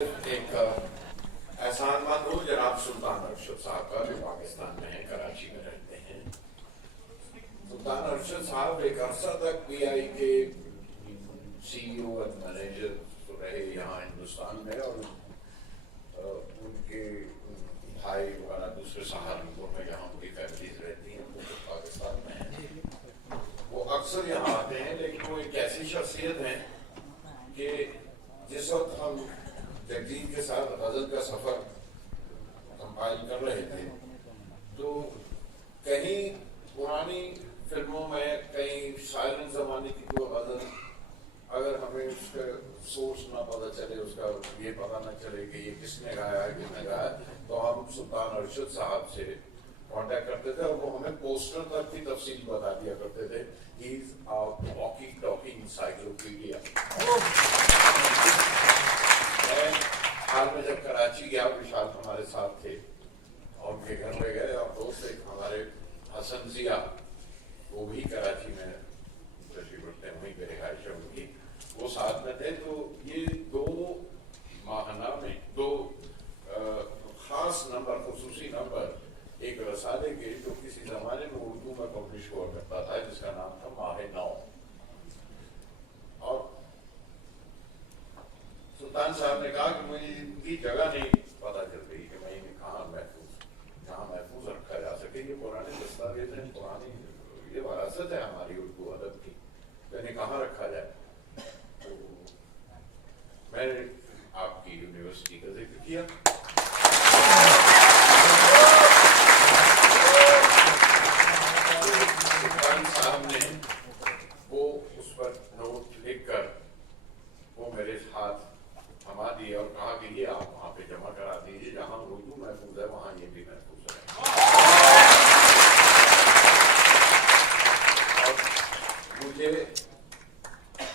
ایک احسان مند ہوں جناب سلطان ارشد صاحب کا، جو پاکستان میں ہیں، کراچی میں رہتے ہیں۔ سلطان ارشد صاحب ایک عرصہ تک پی آئی کے سی ای او اور مینیجر رہے یہاں ہندوستان میں، اور ان کے بھائی وغیرہ دوسرے سہارنپور میں یہاں پوری فیملیز رہتی ہیں، وہ پاکستان میں ہیں۔ وہ اکثر یہاں آتے ہیں، لیکن وہ ایک ایسی شخصیت ہیں کہ جس وقت ہم جگجیت کے ساتھ غزل کا سفر کمپائل کر رہے تھے تو کہیں پرانی فلموں میں کہیں سائلنٹ زمانے کی کوئی غزل اگر ہمیں اس کا سورس نہ پتہ چلے، اس کا یہ پتہ نہ چلے کہ یہ کس نے گایا ہے کس نے گایا، تو ہم سلطان ارشد صاحب سے کانٹیکٹ کرتے تھے، اور وہ ہمیں پوسٹر تک کی تفصیل بتا دیا کرتے تھے۔ ہی از اے واکنگ ٹاکنگ انسائکلوپیڈیا۔ میں حال میں جب کراچی گیا، وشال ہمارے ساتھ تھے، اور ان کے گھر میں گئے، اور دوست ایک ہمارے حسن ضیاء، وہ بھی کراچی میں تشریف رکھتے ہیں، وہیں پہ رہائش ہے ان کی، وہ ساتھ میں تھے۔ تو یہ دو ماہانہ میں دو خاص نمبر، خصوصی نمبر ایک رسالے کے جو کسی زمانے میں اردو میں پبلش ہوا کرتا تھا، جس کا نام تھا ماہ نو۔ اور سلطان صاحب نے کہا کہ مجھے ان کی جگہ نہیں پتہ چل رہی کہ میں انہیں کہاں محفوظ رکھا جا سکے۔ یہ پرانے دستاویز ہیں، پرانی یہ وراثت ہے ہماری اردو ادب کی، تو انہیں کہاں رکھا جائے؟ تو میں نے آپ کی یونیورسٹی کا ذکر کیا۔ سلطان صاحب نے وہ اس پر نوٹ لکھ کر وہ میرے ہاتھ تھما دیے اور کہا کہ یہ آپ وہاں پہ جمع کرا دیجیے، جہاں اردو محفوظ ہے وہاں یہ بھی محفوظ ہے۔ اور مجھے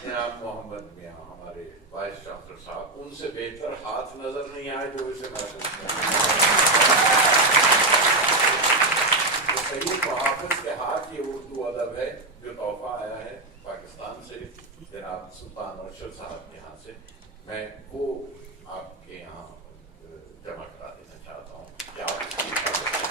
جناب محمد میاں ہمارے وائس چانسلر صاحب، ان سے بہتر ہاتھ نظر نہیں آئے جو اسے محفوظ کریں۔ صحیح محافظ کے ہاتھ یہ اردو ادب ہے جو تحفہ آیا ہے پاکستان سے، جناب سلطان ارشد صاحب کے یہاں سے، میں وہ آپ کے یہاں جمع کرا دینا چاہتا ہوں کہ آپ اس کی اجازت دیں۔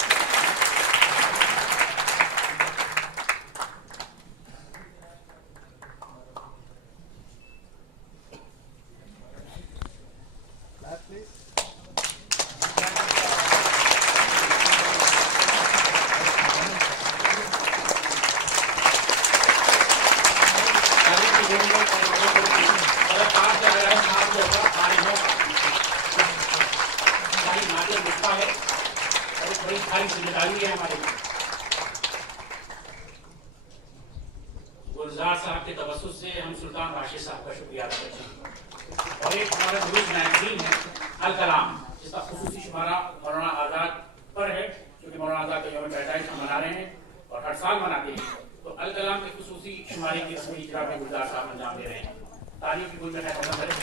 گلزار صاحب کے توسط سے ہم سلطان راشد صاحب کا شکریہ ادا کرتے ہیں، اور ایک ہمارا دروس میگزین ہے الکلام، جس کا خصوصی شمارہ مولانا آزاد پر ہے، کیونکہ مولانا آزاد کا یوم پیدائش ہم منا رہے ہیں اور ہر سال مناتے ہیں، تو الکلام کے خصوصی شمارے کی رسمی اجرا میں گلزار صاحب انجام دے رہے ہیں۔ تعریف کی گل میں خیر کریں۔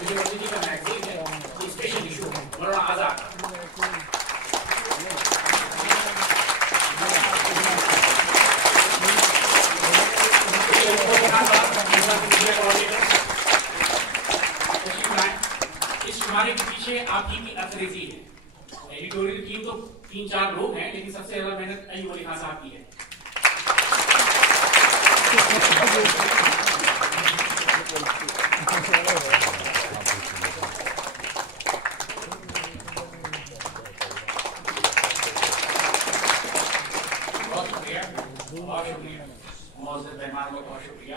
یونیورسٹی کا میگزین ہے، اسپیشل ایشو ہے مولانا آزاد۔ اس شمارے کے پیچھے آپ کی اثریزی ہے، ایڈیٹوریل ٹیم تو 3-4 لوگ ہیں، لیکن سب سے زیادہ محنت ایوب علی خان صاحب کی ہے۔ بہت شکریہ، بہت شکریہ معزز مہمانوں کا، بہت شکریہ۔